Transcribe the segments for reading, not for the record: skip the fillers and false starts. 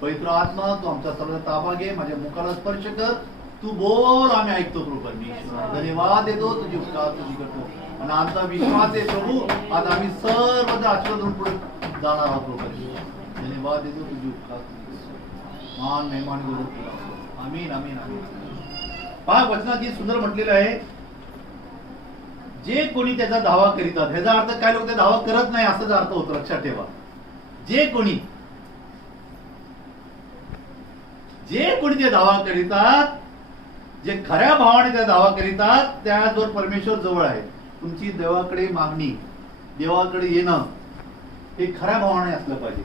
पवित्र आत्मा तू आमचा सर्व ताबा घे, माझ्या मुखाला स्पर्श कर, तू बोल, आम्ही ऐकतो प्रभू परमेश्वर. धन्यवाद देतो तुझी उपकार तुझी करतो आणि आमचा विश्वास आहे प्रभू, आज आम्ही सर्व आशीर्वाद पुढे जाणार आहोत प्रभू परमेश्वर. धन्यवाद देतो तुझी उपकार मान मेहमान गौरव. आमीन आमीन आमीन. पहा वचनात ही सुंदर म्हटलेलं आहे, जे कोणी त्याचा दावा करीतात. ह्याचा अर्थ काय, लोक ते दावा करत नाही असाच अर्थ होतो, लक्षात ठेवा. जे कोणी ते दावा करीतात, जे खऱ्या भावाने त्या दावा करीतात, त्याजवळ परमेश्वर जवळ आहे. तुमची देवाकडे मागणी, देवाकडे येणं हे खऱ्या भावाने असलं पाहिजे,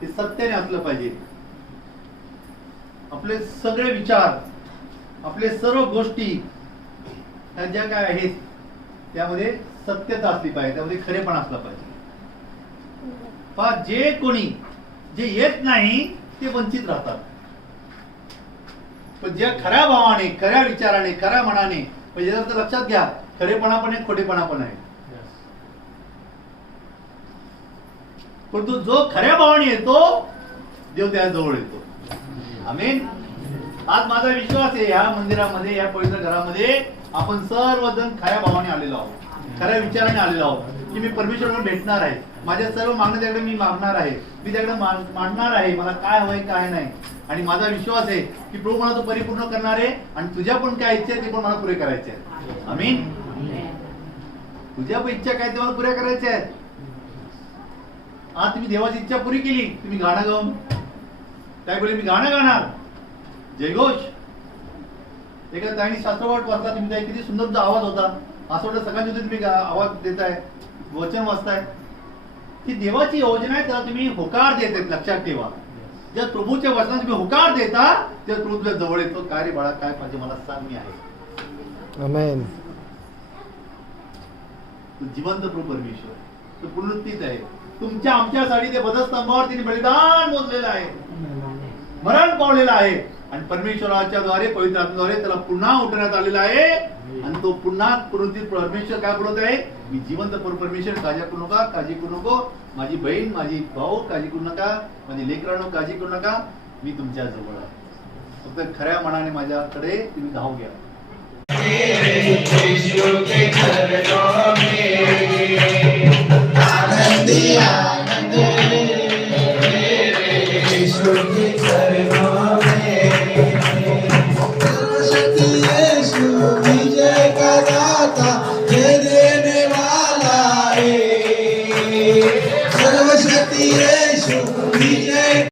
हे सत्याने असलं पाहिजे. आपले सगळे विचार, आपले सर्व गोष्टी ह्या ज्या काय आहेत त्यामध्ये सत्यता असली पाहिजे, त्यामध्ये खरेपणा असला पाहिजे. पहा, जे कोणी जे येत नाही ते वंचित राहतात, पण ज्या खऱ्या भावाने, खऱ्या विचाराने, खऱ्या मनाने, म्हणजे लक्षात घ्या, खरेपणा पण आहे, खोटेपणा पण आहे. परंतु जो खऱ्या भावाने येतो देव त्या जवळ येतो. आमीन. आज माझा विश्वास आहे, या मंदिरामध्ये, या पवित्र घरामध्ये आपण सर्वजण खऱ्या भावाने आलेलो आहोत, खऱ्या विचाराने आलेलो आहोत की मी परमेश्वराला भेटणार आहे, माझ्या सर्व मागण्या त्याकडे मी मागणार आहे, मी त्याकडे मांडणार आहे, मला काय हवंय काय नाही. आणि माझा विश्वास आहे की प्रभू मला तो परिपूर्ण करणार आहे आणि तुझ्या पण काय इच्छा आहे ते पण मला पुरे करायचे आहेत. आमीन. तुझ्या पण इच्छा काय ते मला पुऱ्या करायच्या आहेत. आज तुम्ही देवाची इच्छा पुरी केली, तुम्ही गाणं गाऊन काय बोलले, मी गाणं गाणार, जयघोष. एका ताईने शास्त्रवाट वाचला, तुम्ही ताई किती सुंदर तुमचा आवाज होता, असं वाटतं सकाळच्या तुम्ही आवाज देताय, वचन वाचताय. ती देवाची योजना आहे, त्याला तुम्ही होकार देत आहेत. लक्षात ठेवा, ज्या प्रभूच्या वचनात तुम्ही होकार देता त्या प्रभू तुझ्या जवळ येतो. काय रे बाळा, काय पाहिजे मला सांग, मी आहे. आमेन. जिवंत प्रभू परमेश्वर, तो पुनरुत्थित आहे. तुमच्या आमच्यासाठी ते वधस्तंभावर तिने बलिदान मोजलेलं आहे, मरण पावलेलं आहे आणि परमेश्वराच्या द्वारे, पवित्र आत्म्याद्वारे त्याला पुन्हा उठवण्यात आलेला आहे. आणि तो पुन्हा पुनरुत्थित परमेश्वर काय बोलत आहे, मी जिवंत परमेश्वर, काळजी करू नका, काळजी करू नको, माझी बहीण, माझी भाऊ, काळजी करू नका, माझी लेकरांनो काळजी करू नका, मी तुमच्या जवळ आहे. फक्त खऱ्या मनाने माझ्याकडे तुम्ही धाव घ्या. आनंदी आनंद रे, यीशु के चरणों